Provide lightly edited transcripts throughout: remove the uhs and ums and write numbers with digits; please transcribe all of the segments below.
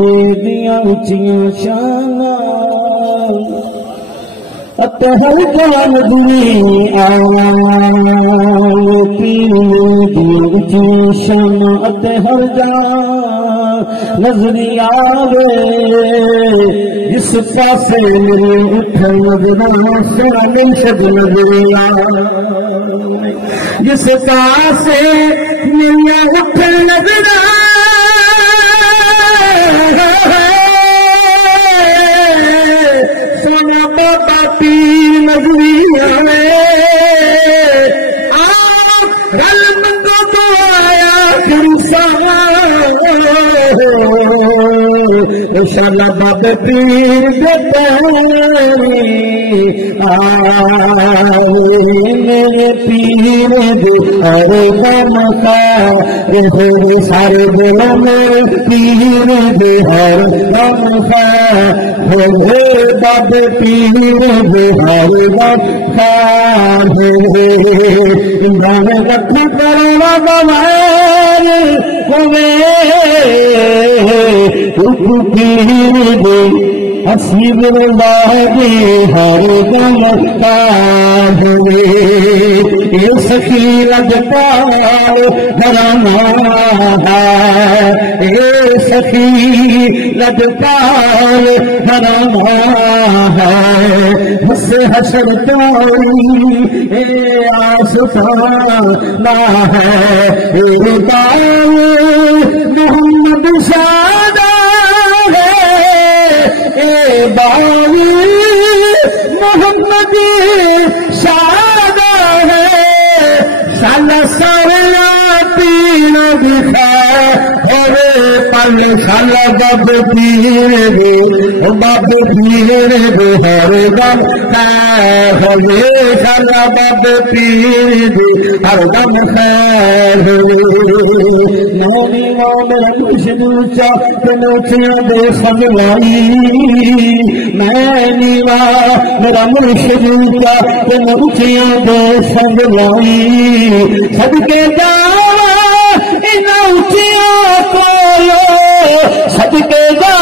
दियां उच्चियां शानां अते हर जान दुनिया पीर दियां उच्चियां शानां अते हर जान नजरी आवे जिस पासे मेरे उठ नजरा सोना मिलशद नजरी आवे जिस पासे मेरे उठ नजरा सोना बाबा पीर नजरी आवे रल मंगो तो आया शाला बाबे पीर मेरे पीर दे अरे मका सारे बोला मेरे पीर दे हर मका बाबे पीर दे हर मका रखा करवा गवार पीर दे हसीब लागे हर गमकारे ये सखी लजपाल घराना ये सखी लजपाल घराना हस हसर चोरी ए आसुसाना है ये बाल मोहम्मद शादा बावी मोहम्मद शादा है साला सारा पीर दिखा पल साला बब पीर दे बब पीर दे हर दम होवे साला बब पीर दे हर दम खैर नैनी मेरा मुर्शिद ऊंचा कनोचियां दे समलाई नैनी मेरा मुर्शिद ऊंचा कनोचियां दे समलाई सबके जावा इन ऊंचियों को सदके जा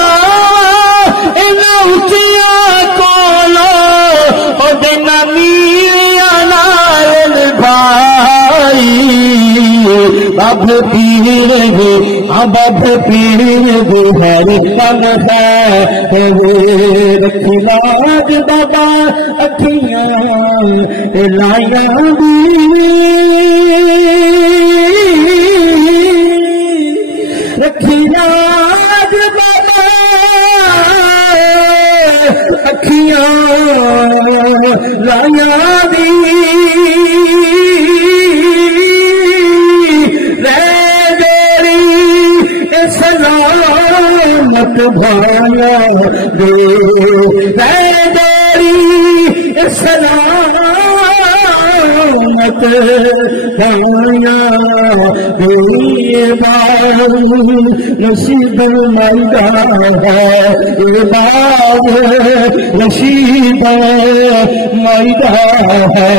इन ऊंचियों को नायल भाई बब पीर दे बब पीर दे हर पन है रखी लाज बाबा अखियां लाया रखी लाज बाबा अखियां लाया दी सलामत भाया दे देरी सलामत भाया दे नसीब मैदा है नसीब मैदा है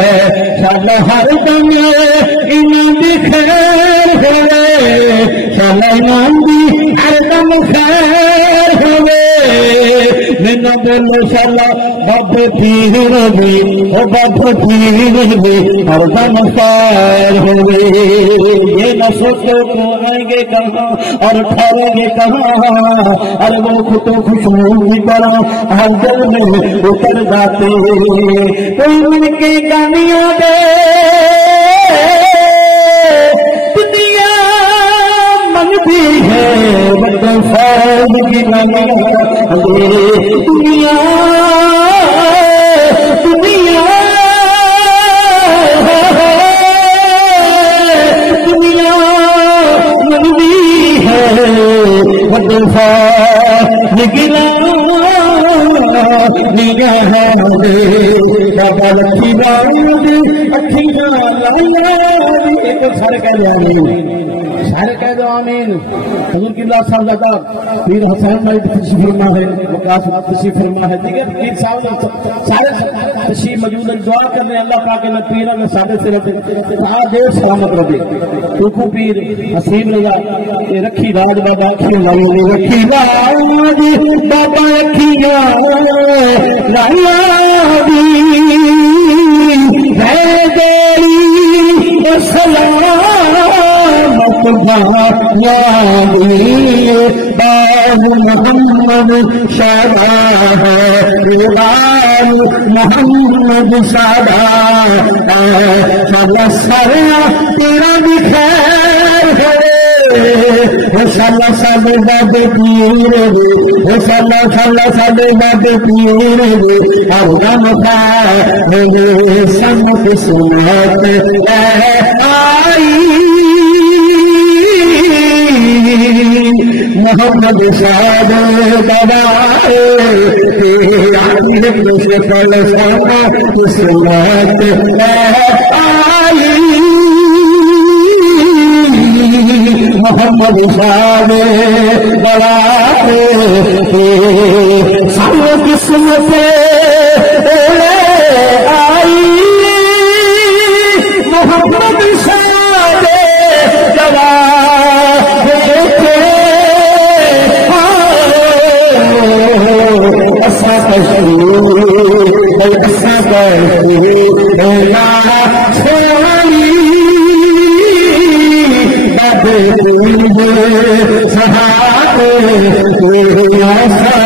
साला हर दम इन दिखेर सलामी हरदम खैर होवे बिना बोलो साला बब पीर दे ओ बब पीर दे हरदम खैर होवे ये न सोचो तो आएंगे कहाँ और ठहरेंगे कहाँ और वो खुद खुशबू की तरह हर दिल में उतर जाते कोई मिलके गानियों दे भी है फौज की दुनिया दुनिया दुनिया मनवी है गिला निगाह लखी बात अखी एक फर्क है सारे कह दो आमीन। हजूर किबला साहबजादा पीर हसन भाई तशरीफ फरमा है, वकास तशरीफ फरमा है, ठीक है पीर साहब सारे तशरीफ मौजूद है। दुआ कर रहे अल्लाह पाक ने पीर में साढ़े से देव सलामत रहे। टूकू पीर हसीब रजा ये रखी राज बाबा अखियों लाई रखी राज बाबा अखियां लाई सलामत मोहम्मद शादा है मोहम्मद शादा सारा तेरा भी खैर है साला साले बाबे पीर रे साला साला साले बाबे पीर रे और गम खा समत सुनत आई मोहम्मद शाद बाबा सफल समत सुनत आई मोहम्मद शाद बड़ा सालों किस्मत आई मोहम्मद शाद बड़ा ऐसा